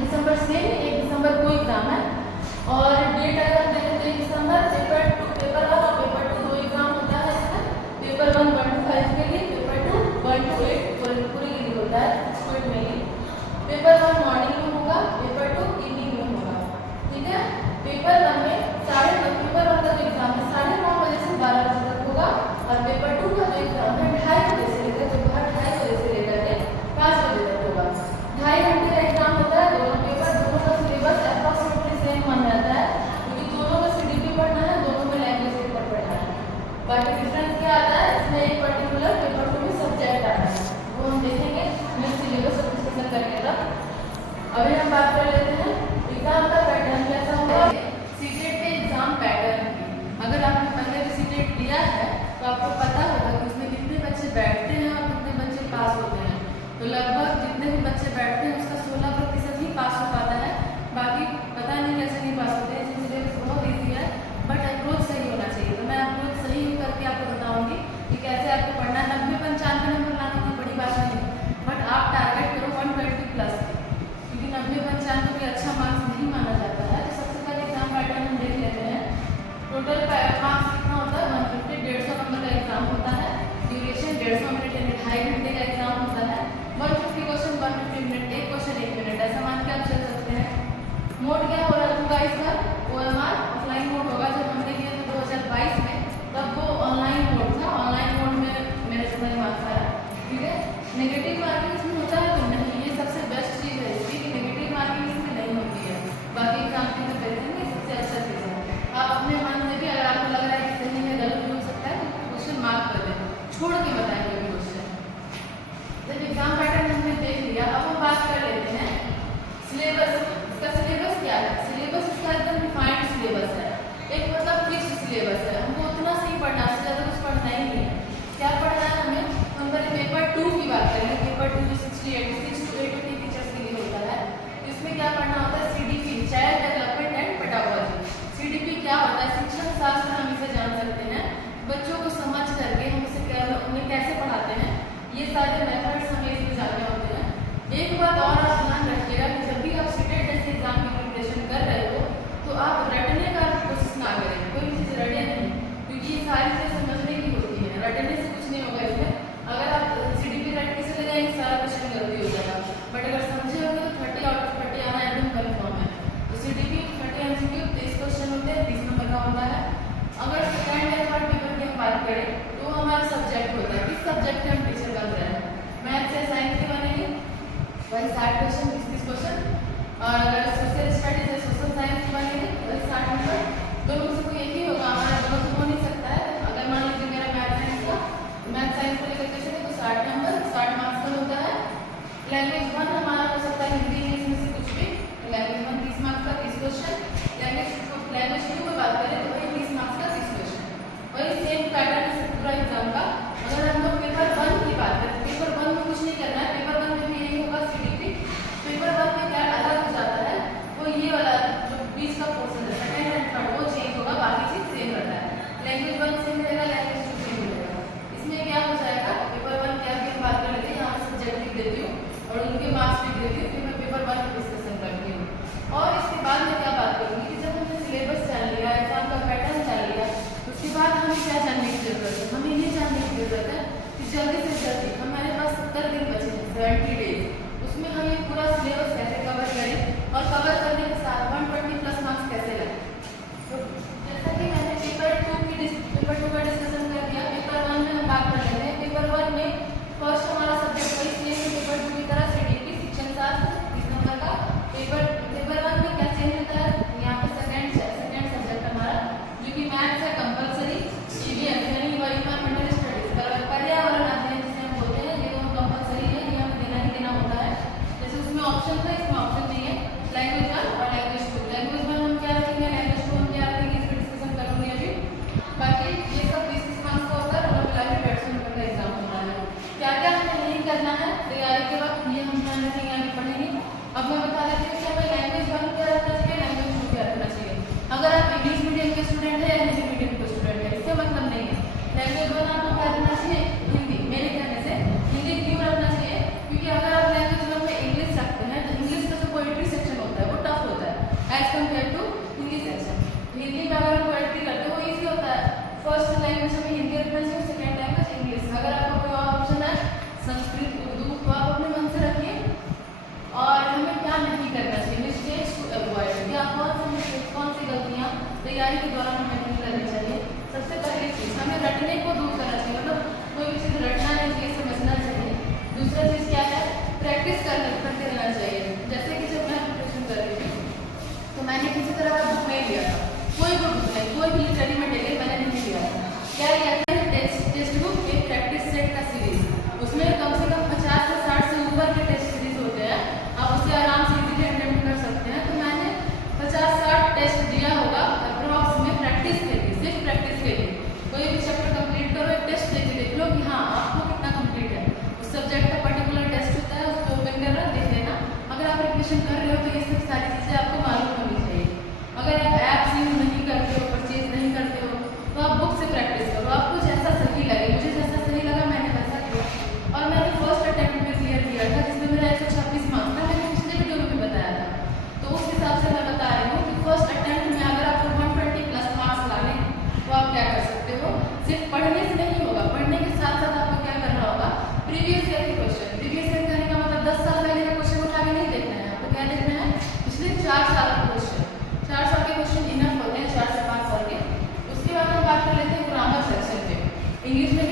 दिसंबर से 1 दिसंबर को एग्जाम है। और डेट अगर देखें तो 1 दिसंबर पेपर 1 और पेपर 2 दो एग्जाम होता है इसमें। पेपर 1 1 to 5 के लिए, पेपर 2 1 to 8 पूरे के लिए होता है स्टूडेंट में ही। पेपर 1 मॉर्निंग में होगा, पेपर 2 इवनिंग में होगा, ठीक है। पेपर 1 में पेपर 1 का जो एग्जाम है 9:30 बजे से 12 बजे तक होगा, और पेपर 2 का जो एग्जाम है 2:30 बजे से लेकर दोपहर 2:30 बजे से लेकर के 5 बजे तक होगा। 2.5 घंटे का एग्जाम होता है। दोनों पेपर, दोनों का सिलेबस अप्रॉक्सीमेटली सेम माना जाता है, क्योंकि दोनों में सीडीपी पढ़ना है, दोनों में लैंग्वेज पेपर पढ़ना है। बाकी डिफरेंस क्या आता है इसमें, एक पर्टिकुलर पेपर 2 में सब्जेक्ट आता है, वो हम देखेंगे नेक्स्ट सिलेबस डिस्कशन करके तब। अभी हम बात कर लेते हैं एग्जाम का पैटर्न कैसा होगा। सीटेट के एग्जाम पैटर्न की, अगर आपने पहले भी सीटेट दिया है तो आपको पता होगा कि उसमें कितने बच्चे बैठते हैं और कितने बच्चे पास होते हैं। तो लगभग जितने भी बच्चे बैठते हैं उसका 16% ही पास हो पाता है। बाकी पता नहीं कैसे नहीं पास होते हैं, सिलेबस बहुत ईजी है, बट अप्रोच सही होना चाहिए। तो मैं अप्रोच सही करके आपको बताऊंगी कि कैसे आपको पढ़ना है। 90-95 नंबर लाना कोई बड़ी बात नहीं, बट आप टारगेट करो 120 प्लस, क्योंकि 90-95 कोई अच्छा मार्क्स नहीं माना जाता है। तो सबसे पहले एग्जाम पैटर्न हम देख लेते हैं। टोटल मार्क्स कितना होता है, 150, 150 नंबर का एग्जाम होता है। ड्यूरेशन 150 मिनट यानी 2.5 घंटे का एग्जाम होता है। 150 क्वेश्चन 150 मिनट, एक क्वेश्चन 1 मिनट, ऐसा मान के आप चल सकते हैं। मोड क्या हो रहा होगा इस बार, OMR ऑफलाइन मोड होगा। जब हमने किया था 2022 में, तब वो ऑनलाइन मोड था। ऑनलाइन मोड में मेरे समझ मार्क्स आया, ठीक है। नेगेटिव मार्किंग इसमें होता है तो नहीं, ये सबसे बेस्ट चीज़ है इसकी कि नेगेटिव मार्किंग इसमें नहीं होती है। बाकी एग्जाम की कंपेरिजन में सबसे अच्छा चीज़ है। आप अपने मन से भी, अगर आपको लग रहा है कि सही है गलत भी हो सकता है, तो क्वेश्चन मार्क कर दें, छोड़ के बताएं कोई क्वेश्चन। जब एग्जाम पैटर्न हमने देख लिया, अब हम बात कर लेते हैं सिलेबस। इसका सिलेबस क्या है, सिलेबस इसका एकदम डिफाइंड सिलेबस है, एक मतलब फिक्स सिलेबस है। हमको उतना सही पढ़ना है, ज़्यादा कुछ पढ़ना ही नहीं है। क्या पढ़ना है हमें, हम पहले पेपर 2 की बात करेंगे। पेपर 2 जो 6 to 8 के टीचर्स के लिए होता है, इसमें क्या पढ़ना होता है, CDP child development and pedagogy. CDP क्या होता है, शिक्षण शास्त्र हम इसे जान सकते हैं। बच्चों को समझ करके हम इसे उन्हें कैसे पढ़ाते हैं, ये सारे मेथड्स हमें इसमें जाने होते हैं। एक बात और आप ध्यान रखिएगा कि जब भी आप सीटेट जैसे एग्जाम की प्रिपरेशन कर रहे हो तो आप रटने का कोशिश ना करें, कोई चीज़ रटे नहीं, क्योंकि ये सारी चीज़ें समझने की होती है। रटने से कुछ नहीं होगा इसमें। अगर आप CDP रट के चले जाएंगे सारा क्वेश्चन गलती हो जाएगा, बट अगर समझे होंगे तो 30 आउट ऑफ 30 आना एकदम कन्फर्म है। तो CDP 30 MCQ 30 क्वेश्चन होते हैं, 30 नंबर का होता है। अगर सेकेंड या थर्ड पेपर की हम बात करें तो हमारा सब्जेक्ट होता है, किस सब्जेक्ट के हम टीचर बन रहे हैं। मैथ्स या साइंस के बनेंगे, वही 60 क्वेश्चन 30 क्वेश्चन, और अगर सोशल स्टडीज या सोशल साइंस के बनेंगे वही 60 नंबर। दोनों से कोई एक ही होगा, हमारा दोनों से हो नहीं सकता है। अगर मान लीजिए मेरा मैथ साइंस का, मैथ साइंस को लेकर के चले तो 60 नंबर 60 मार्क्स का होता है। लैंग्वेज 1 हमारा हो सकता है हिंदी इंग्लिश में से कुछ भी, लैंग्वेज 1 30 मार्क्स का 30 क्वेश्चन। लैंग्वेज 2 की बात करें तो वही 30 मार्क्स का 30 क्वेश्चन, वही सेम पैटर्न है पूरा एग्जाम का। अगर हम लोग पेपर 1 की बात करें, पेपर 1 में कुछ नहीं करना है, पेपर 1 में भी यही होगा CDP। पेपर 1 में क्या अलग हो जाता है, वो ये वाला जो बीच का पोर्शन है सेकंड एंड थर्ड, वो चेंज होगा, बाकी चीज सेम रहता है। लैंग्वेज 1 सेम रहेगा, लैंग्वेज 2 सेम रहेगा। इसमें क्या हो जाएगा, पेपर 1 क्या की बात कर लेते हैं, यहाँ पर सब्जेक्ट लिख देती हूँ और उनके मार्क्स लिख देती हूँ, फिर मैं पेपर 1 की डिस्कशन करती हूँ। और इसके बाद मैं क्या बात करूँगी कि जब हमने सिलेबस जान लिया, एग्जाम का पैटर्न जान लिया, उसके बाद हमें क्या जानने की जरूरत है, हमें ये जानने की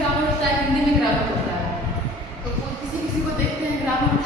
ग्रामर होता है, हिंदी में ग्रामर होता है। तो किसी किसी को देखते हैं ग्रामर